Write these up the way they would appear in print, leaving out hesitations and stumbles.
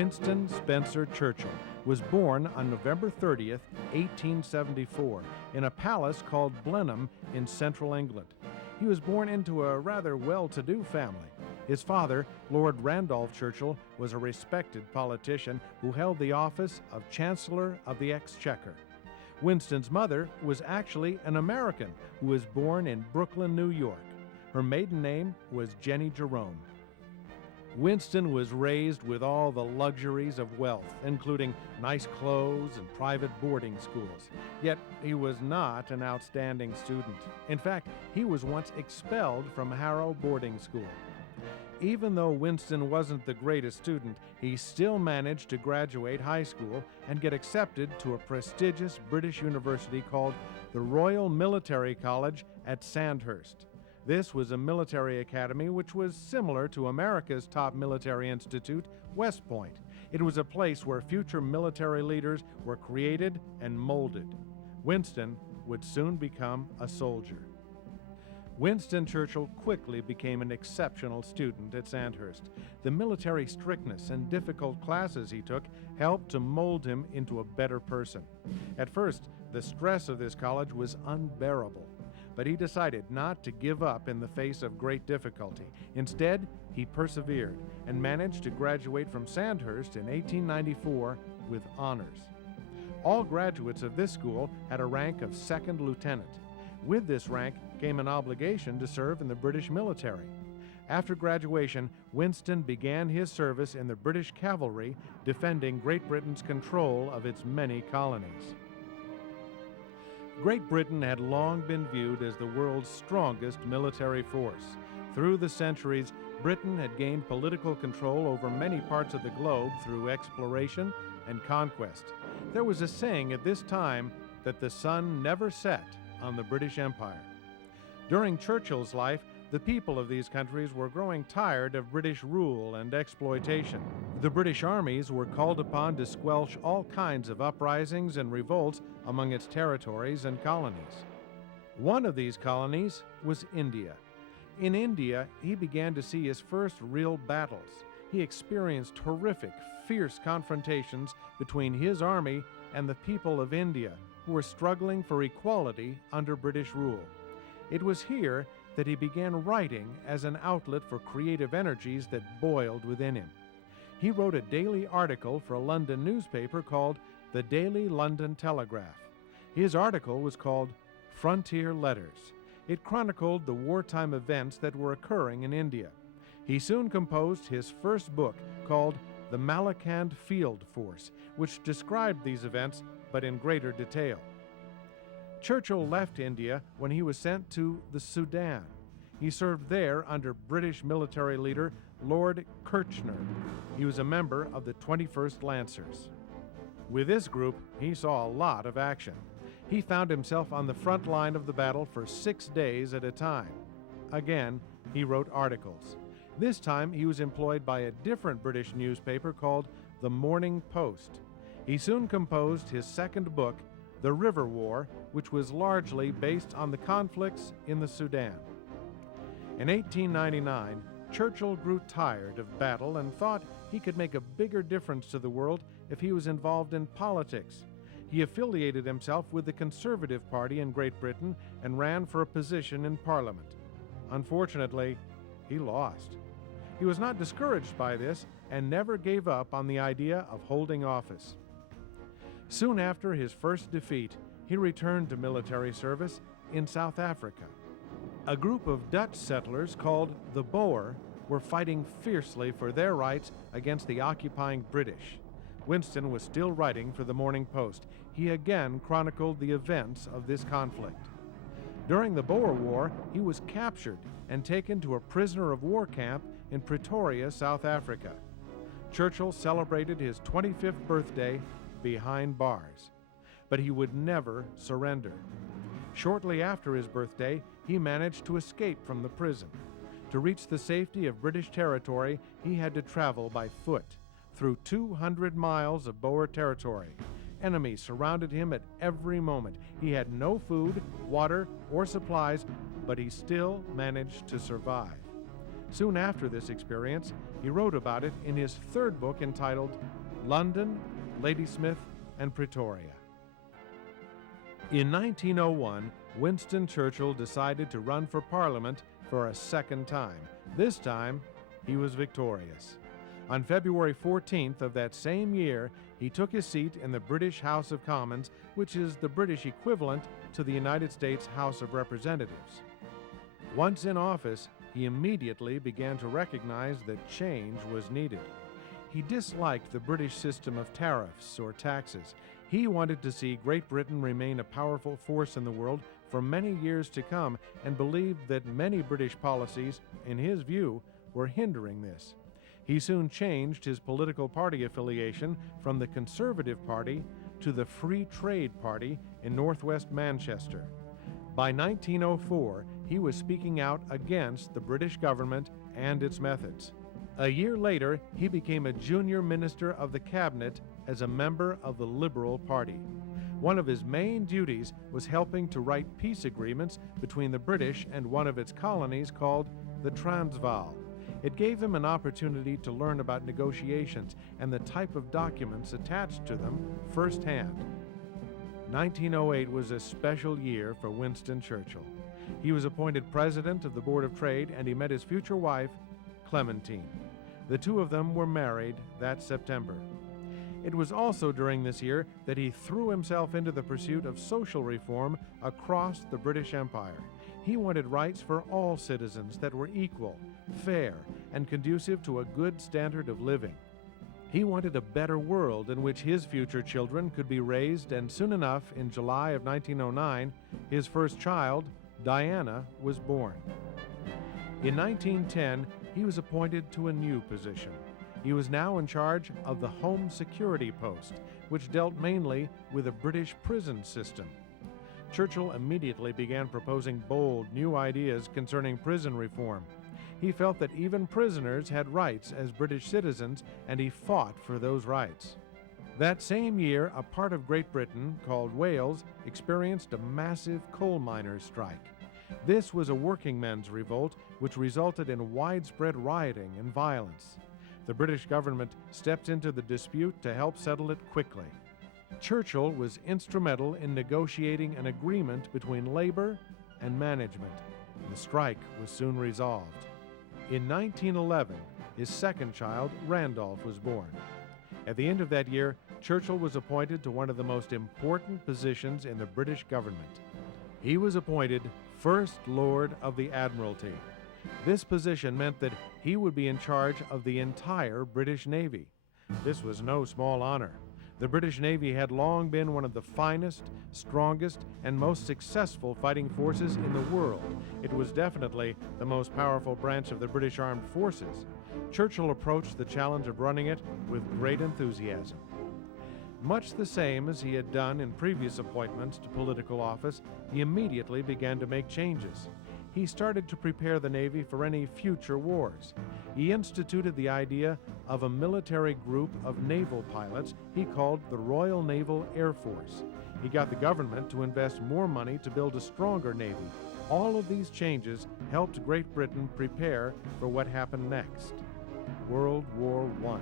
Winston Spencer Churchill was born on November 30th, 1874, in a palace called Blenheim in central England. He was born into a rather well-to-do family. His father, Lord Randolph Churchill, was a respected politician who held the office of Chancellor of the Exchequer. Winston's mother was actually an American who was born in Brooklyn, New York. Her maiden name was Jenny Jerome. Winston was raised with all the luxuries of wealth, including nice clothes and private boarding schools. Yet he was not an outstanding student. In fact, he was once expelled from Harrow boarding school. Even though Winston wasn't the greatest student, he still managed to graduate high school and get accepted to a prestigious British university called the Royal Military College at Sandhurst. This was a military academy which was similar to America's top military institute, West Point. It was a place where future military leaders were created and molded. Winston would soon become a soldier. Winston Churchill quickly became an exceptional student at Sandhurst. The military strictness and difficult classes he took helped to mold him into a better person. At first, the stress of this college was unbearable, but he decided not to give up in the face of great difficulty. Instead, he persevered and managed to graduate from Sandhurst in 1894 with honors. All graduates of this school had a rank of second lieutenant. With this rank came an obligation to serve in the British military. After graduation, Winston began his service in the British cavalry, defending Great Britain's control of its many colonies. Great Britain had long been viewed as the world's strongest military force. Through the centuries, Britain had gained political control over many parts of the globe through exploration and conquest. There was a saying at this time that the sun never set on the British Empire. During Churchill's life, the people of these countries were growing tired of British rule and exploitation. The British armies were called upon to squelch all kinds of uprisings and revolts among its territories and colonies. One of these colonies was India. In India, he began to see his first real battles. He experienced horrific, fierce confrontations between his army and the people of India, who were struggling for equality under British rule. It was here that he began writing as an outlet for creative energies that boiled within him. He wrote a daily article for a London newspaper called the Daily London Telegraph. His article was called Frontier Letters. It chronicled the wartime events that were occurring in India. He soon composed his first book called The Malakand Field Force, which described these events but in greater detail. Churchill left India when he was sent to the Sudan. He served there under British military leader Lord Kirchner. He was a member of the 21st Lancers. With this group, he saw a lot of action. He found himself on the front line of the battle for 6 days at a time. Again, he wrote articles. This time, he was employed by a different British newspaper called the Morning Post. He soon composed his second book, The River War, which was largely based on the conflicts in the Sudan. In 1899, Churchill grew tired of battle and thought he could make a bigger difference to the world if he was involved in politics. He affiliated himself with the Conservative Party in Great Britain and ran for a position in Parliament. Unfortunately, he lost. He was not discouraged by this and never gave up on the idea of holding office. Soon after his first defeat, he returned to military service in South Africa. A group of Dutch settlers called the Boer were fighting fiercely for their rights against the occupying British. Winston was still writing for the Morning Post. He again chronicled the events of this conflict. During the Boer War, he was captured and taken to a prisoner of war camp in Pretoria, South Africa. Churchill celebrated his 25th birthday behind bars, but he would never surrender. Shortly after his birthday, he managed to escape from the prison. To reach the safety of British territory, he had to travel by foot through 200 miles of Boer territory. Enemies surrounded him at every moment. He had no food, water, or supplies, but he still managed to survive. Soon after this experience, he wrote about it in his third book entitled London, Ladysmith, and Pretoria. In 1901, Winston Churchill decided to run for Parliament for a second time. This time, he was victorious. On February 14th of that same year, he took his seat in the British House of Commons, which is the British equivalent to the United States House of Representatives. Once in office, he immediately began to recognize that change was needed. He disliked the British system of tariffs or taxes. He wanted to see Great Britain remain a powerful force in the world for many years to come, and believed that many British policies, in his view, were hindering this. He soon changed his political party affiliation from the Conservative Party to the Free Trade Party in northwest Manchester. By 1904, he was speaking out against the British government and its methods. A year later, he became a junior minister of the cabinet as a member of the Liberal Party. One of his main duties was helping to write peace agreements between the British and one of its colonies called the Transvaal. It gave him an opportunity to learn about negotiations and the type of documents attached to them firsthand. 1908 was a special year for Winston Churchill. He was appointed president of the Board of Trade, and he met his future wife, Clementine. The two of them were married that September. It was also during this year that he threw himself into the pursuit of social reform across the British Empire. He wanted rights for all citizens that were equal, fair, and conducive to a good standard of living. He wanted a better world in which his future children could be raised, and soon enough, in July of 1909, his first child, Diana, was born. In 1910, he was appointed to a new position. He was now in charge of the Home Security Post, which dealt mainly with the British prison system. Churchill immediately began proposing bold, new ideas concerning prison reform. He felt that even prisoners had rights as British citizens, and he fought for those rights. That same year, a part of Great Britain, called Wales, experienced a massive coal miners' strike. This was a working men's revolt, which resulted in widespread rioting and violence. The British government stepped into the dispute to help settle it quickly. Churchill was instrumental in negotiating an agreement between labor and management. The strike was soon resolved. In 1911, his second child, Randolph, was born. At the end of that year, Churchill was appointed to one of the most important positions in the British government. He was appointed First Lord of the Admiralty. This position meant that he would be in charge of the entire British Navy. This was no small honor. The British Navy had long been one of the finest, strongest, and most successful fighting forces in the world. It was definitely the most powerful branch of the British Armed Forces. Churchill approached the challenge of running it with great enthusiasm. Much the same as he had done in previous appointments to political office, he immediately began to make changes. He started to prepare the Navy for any future wars. He instituted the idea of a military group of naval pilots he called the Royal Naval Air Force. He got the government to invest more money to build a stronger Navy. All of these changes helped Great Britain prepare for what happened next. World War I.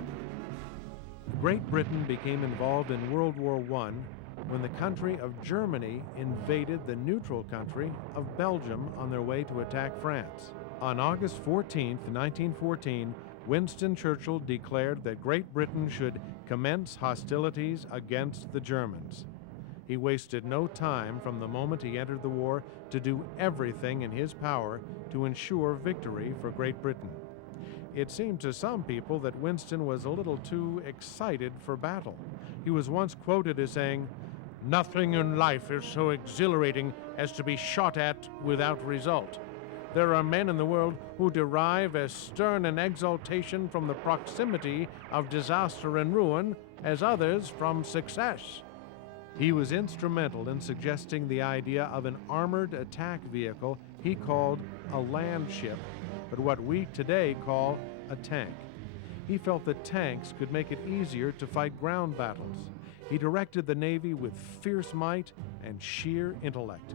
Great Britain became involved in World War I when the country of Germany invaded the neutral country of Belgium on their way to attack France. On August 14, 1914, Winston Churchill declared that Great Britain should commence hostilities against the Germans. He wasted no time from the moment he entered the war to do everything in his power to ensure victory for Great Britain. It seemed to some people that Winston was a little too excited for battle. He was once quoted as saying, "Nothing in life is so exhilarating as to be shot at without result. There are men in the world who derive as stern an exaltation from the proximity of disaster and ruin as others from success." He was instrumental in suggesting the idea of an armored attack vehicle he called a land ship, but what we today call a tank. He felt that tanks could make it easier to fight ground battles. He directed the Navy with fierce might and sheer intellect.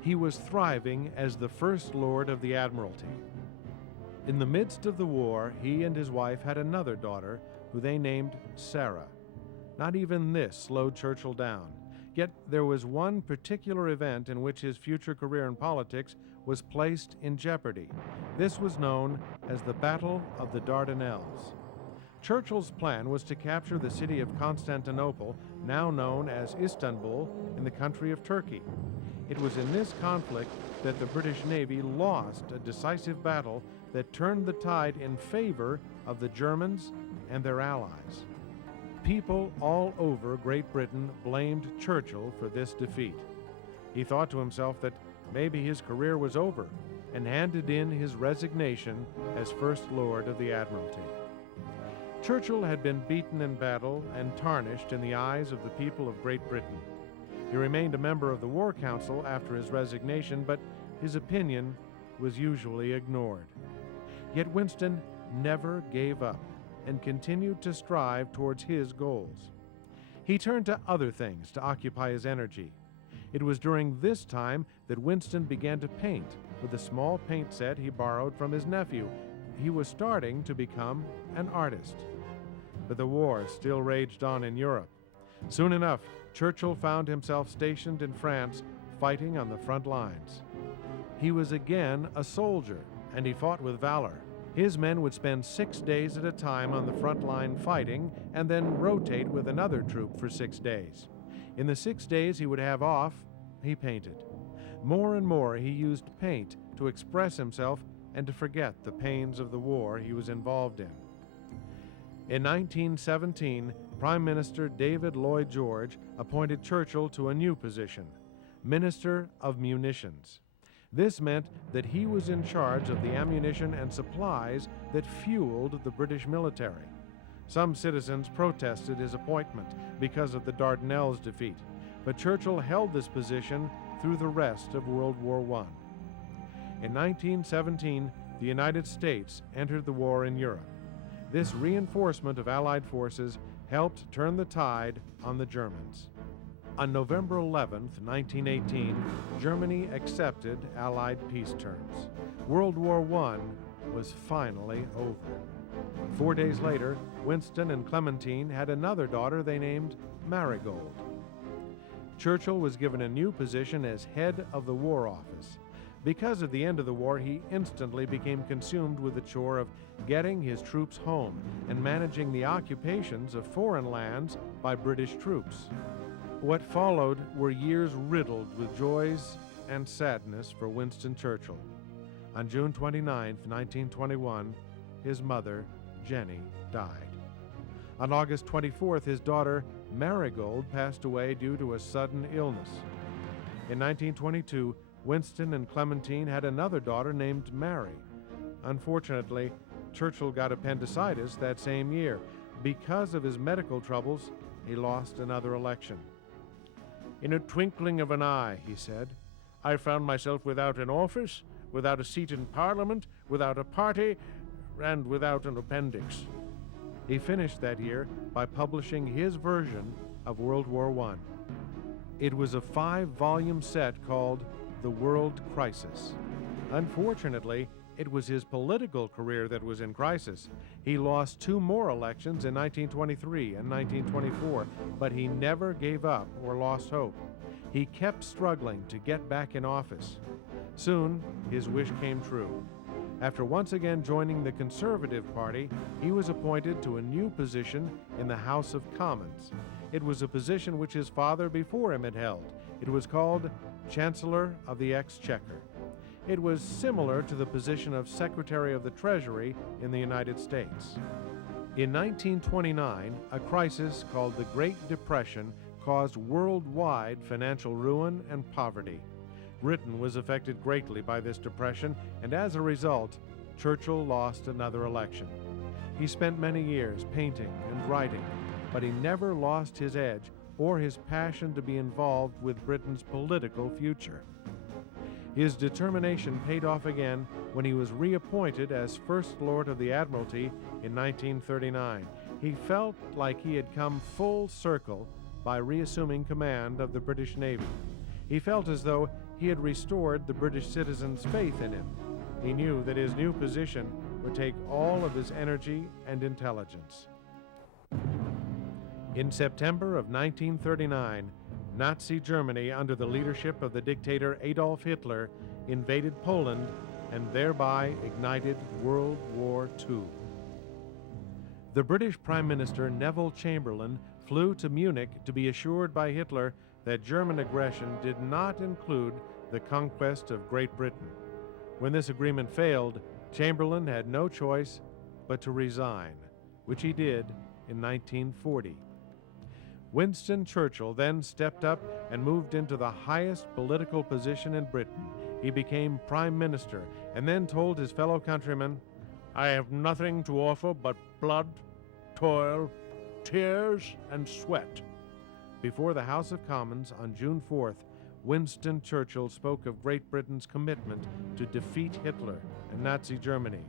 He was thriving as the First Lord of the Admiralty. In the midst of the war, he and his wife had another daughter who they named Sarah. Not even this slowed Churchill down. Yet there was one particular event in which his future career in politics was placed in jeopardy. This was known as the Battle of the Dardanelles. Churchill's plan was to capture the city of Constantinople, now known as Istanbul, in the country of Turkey. It was in this conflict that the British Navy lost a decisive battle that turned the tide in favor of the Germans and their allies. People all over Great Britain blamed Churchill for this defeat. He thought to himself that maybe his career was over and handed in his resignation as First Lord of the Admiralty. Churchill had been beaten in battle and tarnished in the eyes of the people of Great Britain. He remained a member of the War Council after his resignation, but his opinion was usually ignored. Yet Winston never gave up and continued to strive towards his goals. He turned to other things to occupy his energy. It was during this time that Winston began to paint with a small paint set he borrowed from his nephew. He was starting to become an artist. But the war still raged on in Europe. Soon enough, Churchill found himself stationed in France, fighting on the front lines. He was again a soldier, and he fought with valor. His men would spend 6 days at a time on the front line fighting and then rotate with another troop for 6 days. In the 6 days he would have off, he painted. More and more he used paint to express himself and to forget the pains of the war he was involved in. In 1917, Prime Minister David Lloyd George appointed Churchill to a new position, Minister of Munitions. This meant that he was in charge of the ammunition and supplies that fueled the British military. Some citizens protested his appointment because of the Dardanelles defeat, but Churchill held this position through the rest of World War I. In 1917, the United States entered the war in Europe. This reinforcement of Allied forces helped turn the tide on the Germans. On November 11, 1918, Germany accepted Allied peace terms. World War I was finally over. 4 days later, Winston and Clementine had another daughter they named Marigold. Churchill was given a new position as head of the War Office. Because of the end of the war, he instantly became consumed with the chore of getting his troops home and managing the occupations of foreign lands by British troops. What followed were years riddled with joys and sadness for Winston Churchill. On June 29, 1921, his mother, Jenny, died. On August 24th, his daughter, Marigold, passed away due to a sudden illness. In 1922, Winston and Clementine had another daughter named Mary. Unfortunately, Churchill got appendicitis that same year. Because of his medical troubles, he lost another election. "In a twinkling of an eye," he said, "I found myself without an office, without a seat in Parliament, without a party, and without an appendix." He finished that year by publishing his version of World War I. It was a 5-volume set called The World Crisis. Unfortunately, it was his political career that was in crisis. He lost 2 more elections in 1923 and 1924, but he never gave up or lost hope. He kept struggling to get back in office. Soon, his wish came true. After once again joining the Conservative Party, he was appointed to a new position in the House of Commons. It was a position which his father before him had held. It was called Chancellor of the Exchequer. It was similar to the position of Secretary of the Treasury in the United States. In 1929, a crisis called the Great Depression caused worldwide financial ruin and poverty. Britain was affected greatly by this depression, and as a result, Churchill lost another election. He spent many years painting and writing, but he never lost his edge or his passion to be involved with Britain's political future. His determination paid off again when he was reappointed as First Lord of the Admiralty in 1939. He felt like he had come full circle by reassuming command of the British Navy. He felt as though he had restored the British citizens' faith in him. He knew that his new position would take all of his energy and intelligence. In September of 1939, Nazi Germany, under the leadership of the dictator Adolf Hitler, invaded Poland and thereby ignited World War II. The British Prime Minister Neville Chamberlain flew to Munich to be assured by Hitler that German aggression did not include the conquest of Great Britain. When this agreement failed, Chamberlain had no choice but to resign, which he did in 1940. Winston Churchill then stepped up and moved into the highest political position in Britain. He became Prime Minister and then told his fellow countrymen, "I have nothing to offer but blood, toil, tears, and sweat." Before the House of Commons on June 4th, Winston Churchill spoke of Great Britain's commitment to defeat Hitler and Nazi Germany.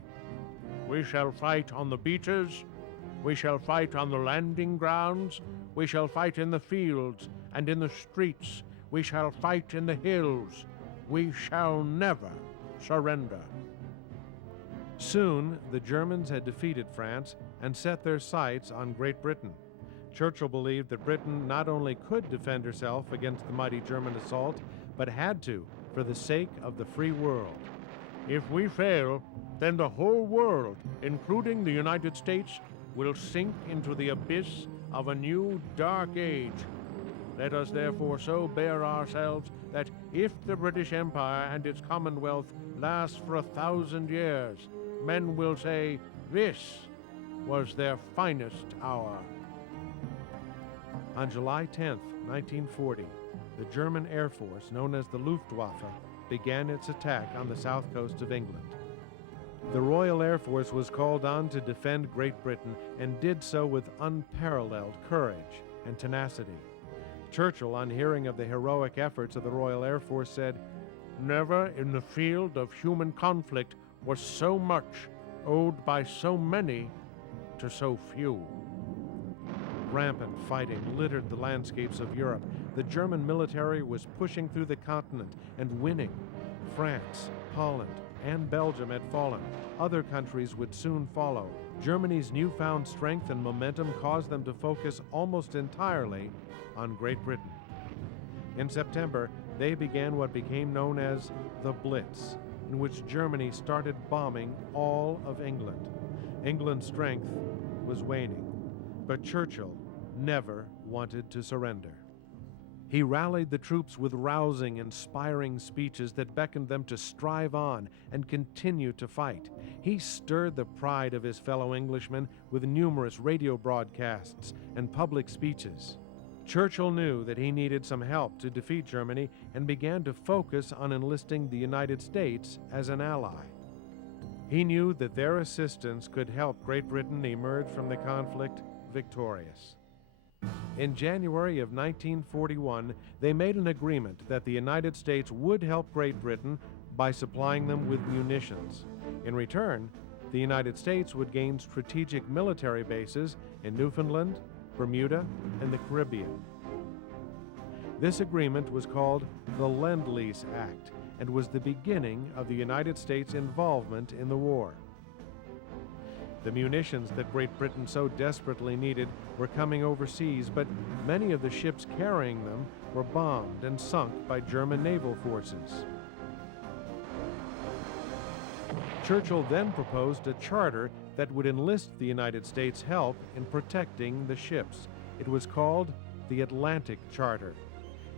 "We shall fight on the beaches, we shall fight on the landing grounds, we shall fight in the fields and in the streets, we shall fight in the hills. We shall never surrender." Soon, the Germans had defeated France and set their sights on Great Britain. Churchill believed that Britain not only could defend herself against the mighty German assault, but had to, for the sake of the free world. "If we fail, then the whole world, including the United States, will sink into the abyss of a new dark age. Let us therefore so bear ourselves that if the British Empire and its Commonwealth last for 1,000 years, men will say, 'This was their finest hour.'" On July 10, 1940, the German Air Force, known as the Luftwaffe, began its attack on the south coast of England. The Royal Air Force was called on to defend Great Britain and did so with unparalleled courage and tenacity. Churchill, on hearing of the heroic efforts of the Royal Air Force, said, "Never in the field of human conflict was so much owed by so many to so few." Rampant fighting littered the landscapes of Europe. The German military was pushing through the continent and winning. France, Holland, and Belgium had fallen. Other countries would soon follow. Germany's newfound strength and momentum caused them to focus almost entirely on Great Britain. In September, they began what became known as the Blitz, in which Germany started bombing all of England. England's strength was waning, but Churchill never wanted to surrender. He rallied the troops with rousing, inspiring speeches that beckoned them to strive on and continue to fight. He stirred the pride of his fellow Englishmen with numerous radio broadcasts and public speeches. Churchill knew that he needed some help to defeat Germany and began to focus on enlisting the United States as an ally. He knew that their assistance could help Great Britain emerge from the conflict victorious. In January of 1941, they made an agreement that the United States would help Great Britain by supplying them with munitions. In return, the United States would gain strategic military bases in Newfoundland, Bermuda, and the Caribbean. This agreement was called the Lend-Lease Act and was the beginning of the United States' involvement in the war. The munitions that Great Britain so desperately needed were coming overseas, but many of the ships carrying them were bombed and sunk by German naval forces. Churchill then proposed a charter that would enlist the United States' help in protecting the ships. It was called the Atlantic Charter.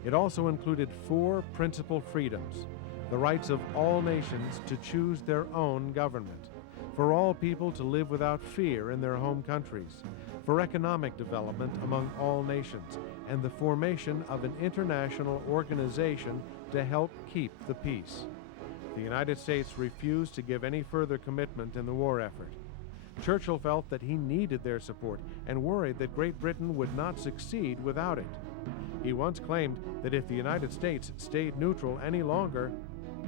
It also included 4 principal freedoms: the rights of all nations to choose their own government, for all people to live without fear in their home countries, for economic development among all nations, and the formation of an international organization to help keep the peace. The United States refused to give any further commitment in the war effort. Churchill felt that he needed their support and worried that Great Britain would not succeed without it. He once claimed that if the United States stayed neutral any longer,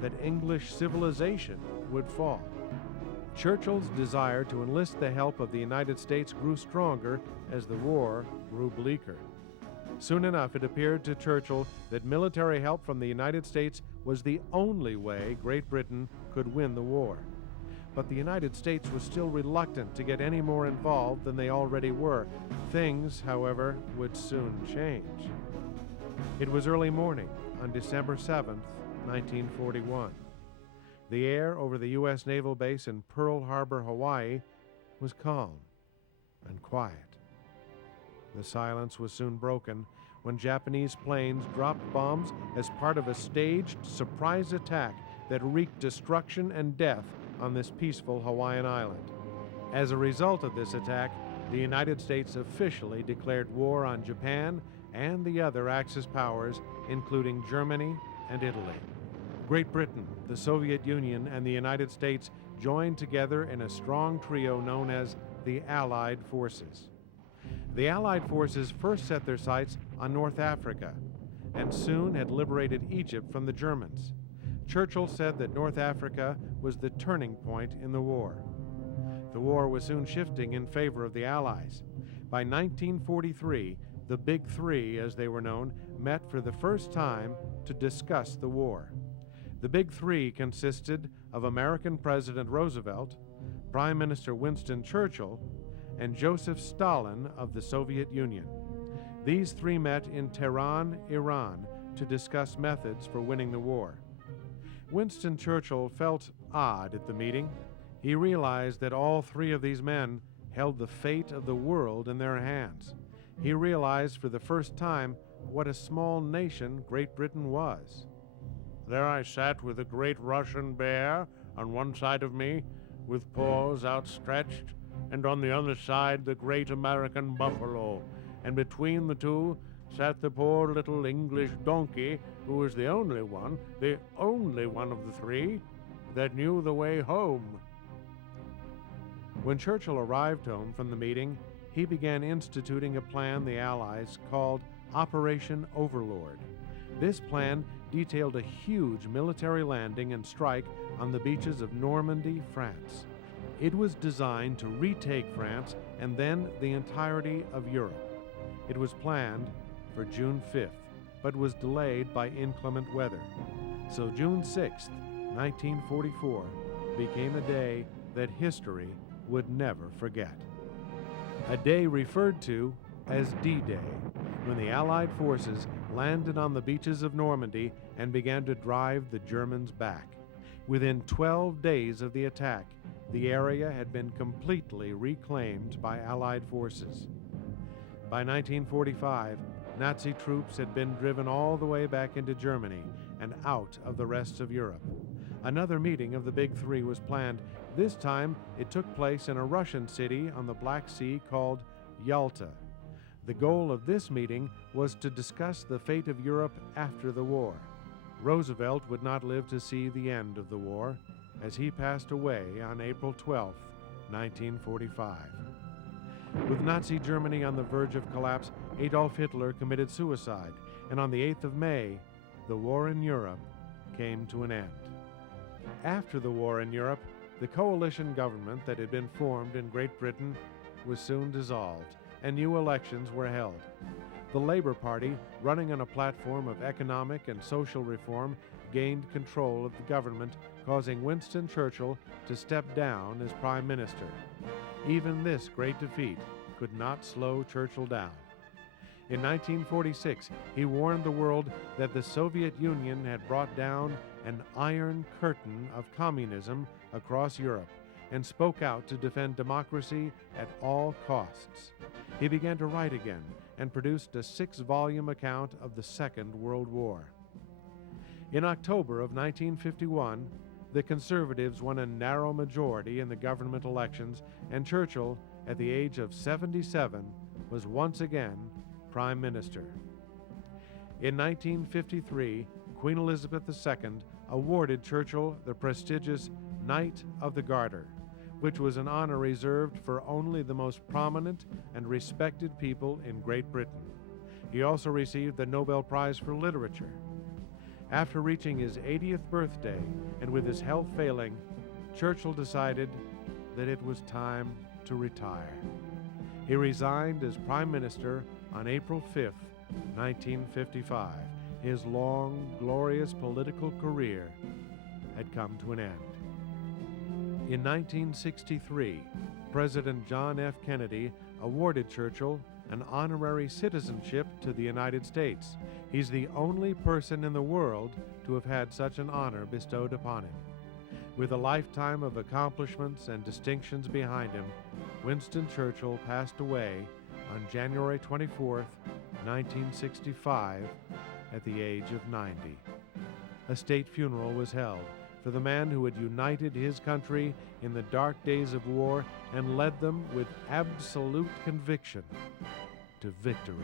that English civilization would fall. Churchill's desire to enlist the help of the United States grew stronger as the war grew bleaker. Soon enough, it appeared to Churchill that military help from the United States was the only way Great Britain could win the war. but the United States was still reluctant to get any more involved than they already were. Things, however, would soon change. It was early morning on December 7th, 1941. The air over the U.S. naval base in Pearl Harbor, Hawaii, was calm and quiet. The silence was soon broken when Japanese planes dropped bombs as part of a staged surprise attack that wreaked destruction and death on this peaceful Hawaiian island. As a result of this attack, the United States officially declared war on Japan and the other Axis powers, including Germany and Italy. Great Britain, the Soviet Union, and the United States joined together in a strong trio known as the Allied Forces. The Allied forces first set their sights on North Africa and soon had liberated Egypt from the Germans. Churchill said that North Africa was the turning point in the war. The war was soon shifting in favor of the Allies. By 1943, the Big Three, as they were known, met for the first time to discuss the war. The Big Three consisted of American President Roosevelt, Prime Minister Winston Churchill, and Joseph Stalin of the Soviet Union. These three met in Tehran, Iran, to discuss methods for winning the war. Winston Churchill felt odd at the meeting. He realized that all three of these men held the fate of the world in their hands. He realized for the first time what a small nation Great Britain was. There I sat with the great Russian bear on one side of me, with paws outstretched, and on the other side the great American buffalo, and between the two sat the poor little English donkey, who was the only one of the three, that knew the way home. When Churchill arrived home from the meeting, he began instituting a plan the Allies called Operation Overlord. This plan detailed a huge military landing and strike on the beaches of Normandy, France. It was designed to retake France and then the entirety of Europe. It was planned for June 5th, but was delayed by inclement weather. So June 6th, 1944, became a day that history would never forget. A day referred to as D-Day, when the Allied forces landed on the beaches of Normandy and began to drive the Germans back. Within 12 days of the attack, the area had been completely reclaimed by Allied forces. By 1945, Nazi troops had been driven all the way back into Germany and out of the rest of Europe. Another meeting of the Big Three was planned. This time, it took place in a Russian city on the Black Sea called Yalta. The goal of this meeting was to discuss the fate of Europe after the war. Roosevelt would not live to see the end of the war, as he passed away on April 12, 1945. With Nazi Germany on the verge of collapse, Adolf Hitler committed suicide, and on the 8th of May, the war in Europe came to an end. After the war in Europe, the coalition government that had been formed in Great Britain was soon dissolved, and new elections were held. The Labour Party, running on a platform of economic and social reform, gained control of the government, causing Winston Churchill to step down as Prime Minister. Even this great defeat could not slow Churchill down. In 1946, he warned the world that the Soviet Union had brought down an iron curtain of communism across Europe and spoke out to defend democracy at all costs. He began to write again and produced a 6-volume account of the Second World War. In October of 1951, the Conservatives won a narrow majority in the government elections, and Churchill, at the age of 77, was once again Prime Minister. In 1953, Queen Elizabeth II awarded Churchill the prestigious Knight of the Garter, which was an honor reserved for only the most prominent and respected people in Great Britain. He also received the Nobel Prize for Literature. After reaching his 80th birthday and with his health failing, Churchill decided that it was time to retire. He resigned as Prime Minister on April 5, 1955. His long, glorious political career had come to an end. In 1963, President John F. Kennedy awarded Churchill an honorary citizenship to the United States. He's the only person in the world to have had such an honor bestowed upon him. With a lifetime of accomplishments and distinctions behind him, Winston Churchill passed away on January 24, 1965, at the age of 90. A state funeral was held for the man who had united his country in the dark days of war and led them with absolute conviction to victory.